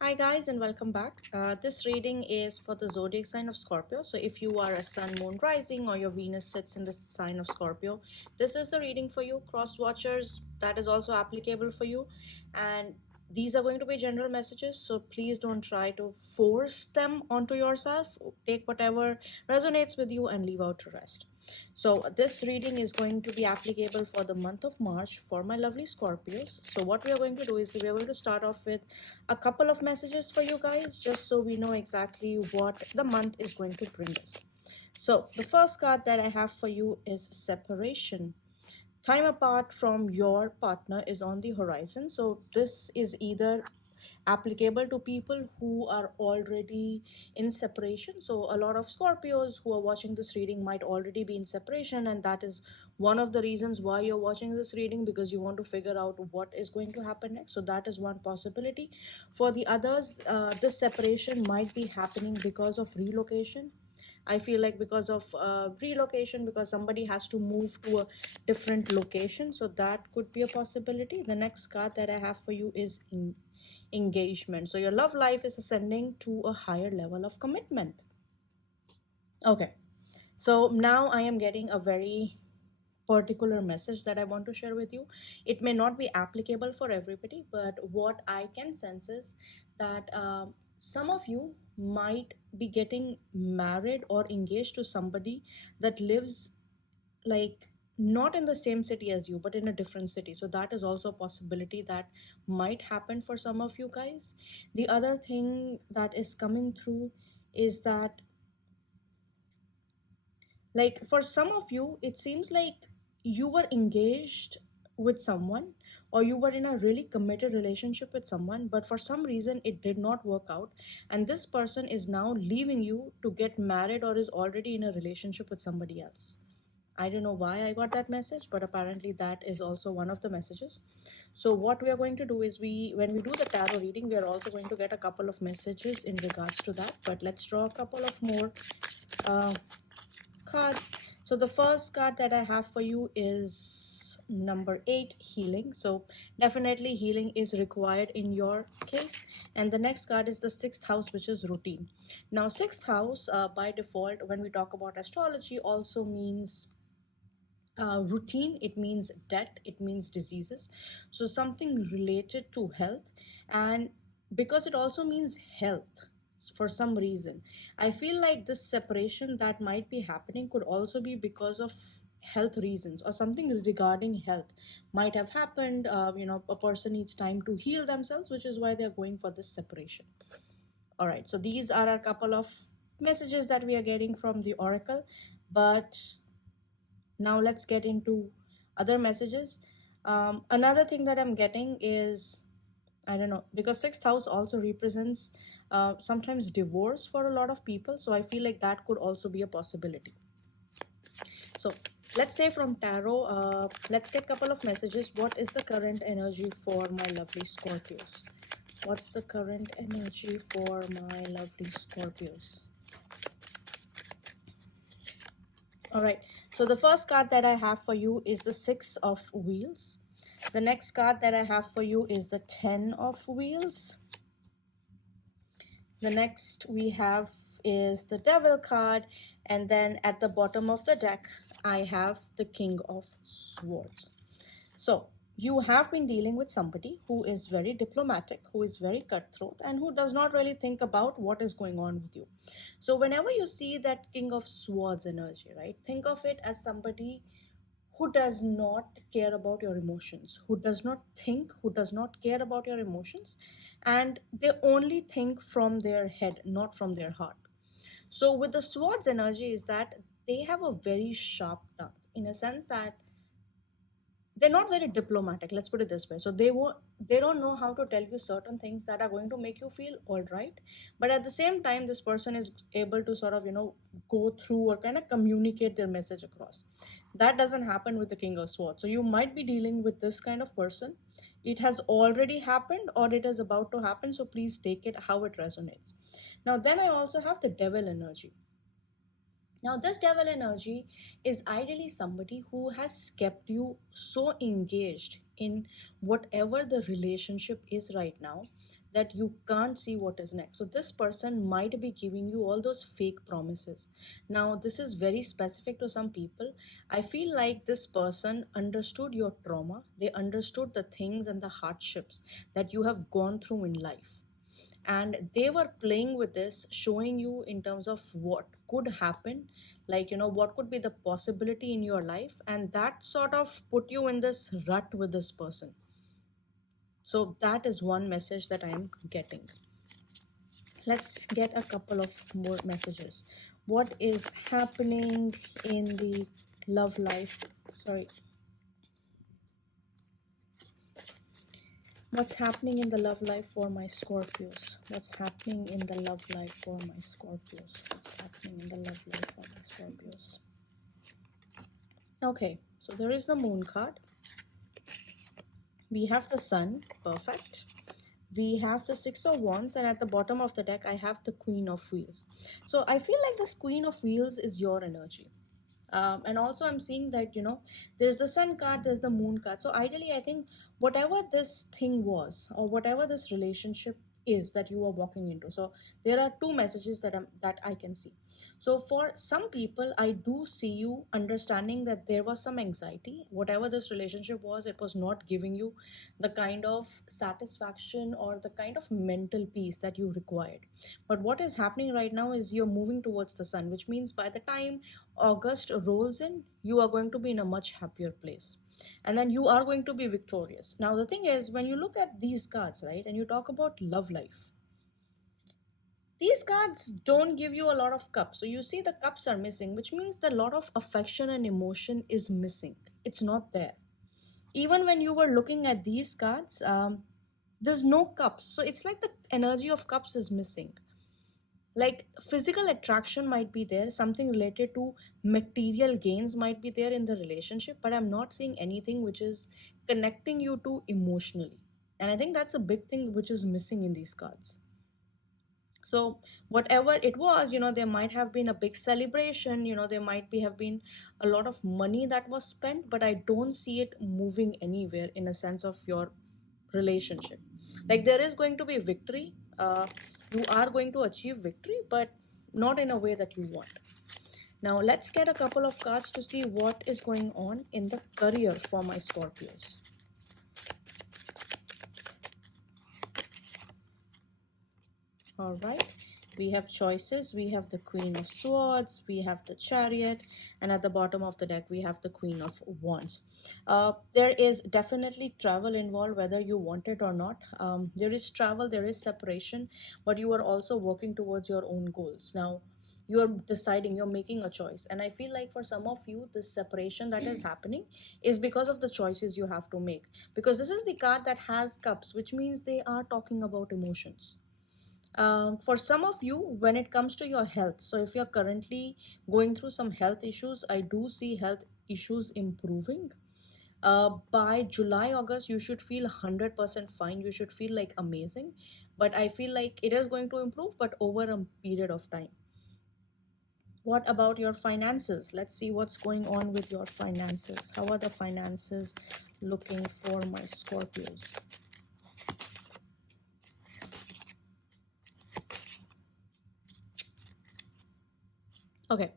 Hi guys and welcome back. This reading is for the zodiac sign of Scorpio. So if you are a sun, moon, rising or your Venus sits in the sign of Scorpio, this is the reading for you. Cross watchers, that is also applicable for you. And these are going to be general messages, so please don't try to force them onto yourself. Take whatever resonates with you and leave out the rest. So this reading is going to be applicable for the month of March for my lovely Scorpios. So what we are going to do is we are going to start off with a couple of messages for you guys, just so we know exactly what the month is going to bring us. So the first card that I have for you is separation. Time apart from your partner is on the horizon. So this is either applicable to people who are already in separation. So a lot of Scorpios who are watching this reading might already be in separation, and that is one of the reasons why you're watching this reading, because you want to figure out what is going to happen next. So that is one possibility. For the others, this separation might be happening because of relocation. I feel like because of relocation, because somebody has to move to a different location. So that could be a possibility. The next card that I have for you is engagement. So your love life is ascending to a higher level of commitment. Okay. So now I am getting a very particular message that I want to share with you. It may not be applicable for everybody, but what I can sense is that some of you might be getting married or engaged to somebody that lives like not in the same city as you but in a different city. So that is also a possibility that might happen for some of you guys. The other thing that is coming through is that, like, for some of you it seems like you were engaged with someone, or you were in a really committed relationship with someone, but for some reason it did not work out, and this person is now leaving you to get married or is already in a relationship with somebody else. I don't know why I got that message, but apparently that is also one of the messages. So what we are going to do is, when we do the tarot reading, we are also going to get a couple of messages in regards to that. But let's draw a couple of more uh, cards. So the first card that I have for you is number 8, healing. So definitely healing is required in your case. And the next card is the 6th house, which is routine. Now 6th house, by default, when we talk about astrology, also means routine. It means debt, it means diseases, so something related to health. And because it also means health, for some reason I feel like this separation that might be happening could also be because of health reasons, or something regarding health might have happened. A person needs time to heal themselves, which is why they're going for this separation. All right, so these are a couple of messages that we are getting from the oracle. But now let's get into other messages. Another thing that I'm getting is, I don't know, because 6th house also represents sometimes divorce for a lot of people, so I feel like that could also be a possibility. So let's say from tarot, let's get a couple of messages. What is the current energy for my lovely Scorpios? What's the current energy for my lovely Scorpios? All right, so the first card that I have for you is the 6 of wheels. The next card that I have for you is the 10 of wheels. The next we have is the devil card, and then at the bottom of the deck I have the king of swords. So you have been dealing with somebody who is very diplomatic, who is very cutthroat, and who does not really think about what is going on with you. So whenever you see that king of swords energy, right, think of it as somebody who does not care about your emotions, who does not think, who does not care about your emotions, and they only think from their head, not from their heart. So with the swords energy is that they have a very sharp tongue, in a sense that they're not very diplomatic, let's put it this way. So they don't know how to tell you certain things that are going to make you feel all right, but at the same time this person is able to sort of go through or kind of communicate their message across. That doesn't happen with the king of swords. So you might be dealing with this kind of person. It has already happened or it is about to happen, so please take it how it resonates. Now then I also have the devil energy. Now, this devil energy is ideally somebody who has kept you so engaged in whatever the relationship is right now that you can't see what is next. So, this person might be giving you all those fake promises. Now, this is very specific to some people. I feel like this person understood your trauma, they understood the things and the hardships that you have gone through in life, and they were playing with this, showing you in terms of what could happen, like what could be the possibility in your life, and that sort of put you in this rut with this person. So that is one message that I am getting. Let's get a couple of more messages. What is happening in the love life? Sorry. What's happening in the love life for my Scorpios? What's happening in the love life for my Scorpios? What's happening in the love life for my Scorpios? Okay, so there is the moon card. We have the sun, perfect. We have the six of wands, and at the bottom of the deck, I have the queen of wheels. So I feel like this queen of wheels is your energy. And also I'm seeing that there's the sun card, there's the moon card. So ideally I think whatever this thing was, or whatever this relationship is that you are walking into, so there are two messages that I can see. So for some people, I do see you understanding that there was some anxiety. Whatever this relationship was, it was not giving you the kind of satisfaction or the kind of mental peace that you required. But what is happening right now is you're moving towards the sun, which means by the time August rolls in, you are going to be in a much happier place. And then you are going to be victorious. Now, the thing is, when you look at these cards, right, and you talk about love life, these cards don't give you a lot of cups. So you see the cups are missing, which means that a lot of affection and emotion is missing. It's not there. Even when you were looking at these cards, there's no cups. So it's like the energy of cups is missing. Like physical attraction might be there, something related to material gains might be there in the relationship, but I'm not seeing anything which is connecting you to emotionally. And I think that's a big thing which is missing in these cards. So whatever it was, there might have been a big celebration, there might be have been a lot of money that was spent, but I don't see it moving anywhere in a sense of your relationship. Like there is going to be victory, you are going to achieve victory, but not in a way that you want. Now let's get a couple of cards to see what is going on in the career for my Scorpios. All right, we have choices. We have the Queen of Swords, we have the Chariot, and at the bottom of the deck, we have the Queen of Wands. There is definitely travel involved, whether you want it or not. There is travel, there is separation, but you are also working towards your own goals. Now, you are deciding, you're making a choice. And I feel like for some of you, this separation that is happening is because of the choices you have to make. Because this is the card that has cups, which means they are talking about emotions. For some of you, when it comes to your health, so if you're currently going through some health issues, I do see health issues improving. By July, August, you should feel 100% fine. You should feel like amazing. But I feel like it is going to improve, but over a period of time. What about your finances? Let's see what's going on with your finances. How are the finances looking for my Scorpios? Okay.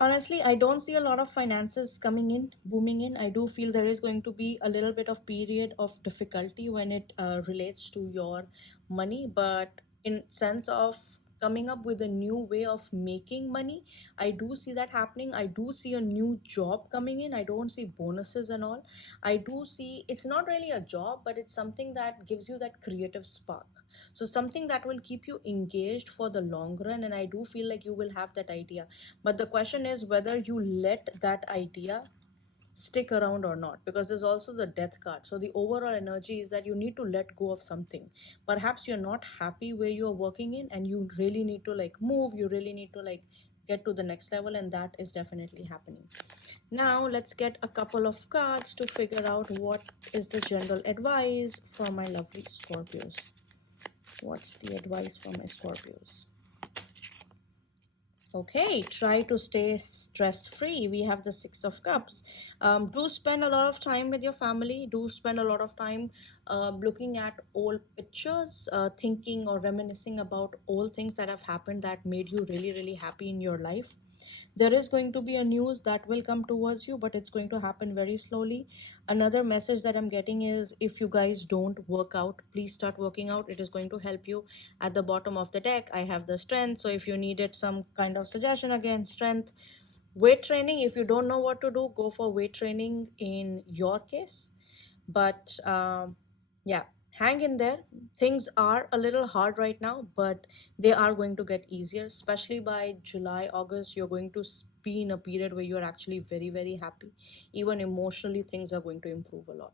Honestly, I don't see a lot of finances coming in, booming in. I do feel there is going to be a little bit of period of difficulty when it relates to your money, but in sense of coming up with a new way of making money, I do see that happening. I do see a new job coming in. I don't see bonuses and all. I do see it's not really a job, but it's something that gives you that creative spark. So something that will keep you engaged for the long run, and I do feel like you will have that idea, but the question is whether you let that idea stick around or not, because there's also the death card. So the overall energy is that you need to let go of something. Perhaps you're not happy where you're working in, and you really need to like move, you really need to like get to the next level, and that is definitely happening. Now let's get a couple of cards to figure out what is the general advice for my lovely Scorpios. What's the advice for my Scorpios? Okay, try to stay stress free. We have the Six of Cups. Do spend a lot of time with your family. Do spend a lot of time looking at old pictures, thinking or reminiscing about all things that have happened that made you really, really happy in your life. There is going to be a news that will come towards you, but it's going to happen very slowly. Another message that I'm getting is, if you guys don't work out, please start working out. It is going to help you. At the bottom of the deck I have the Strength, so if you needed some kind of suggestion, again, Strength. Weight training, if you don't know what to do, go for weight training in your case. But yeah, hang in there. Things are a little hard right now, but they are going to get easier, especially by July, August. You're going to be in a period where you're actually very, very happy. Even emotionally, things are going to improve a lot.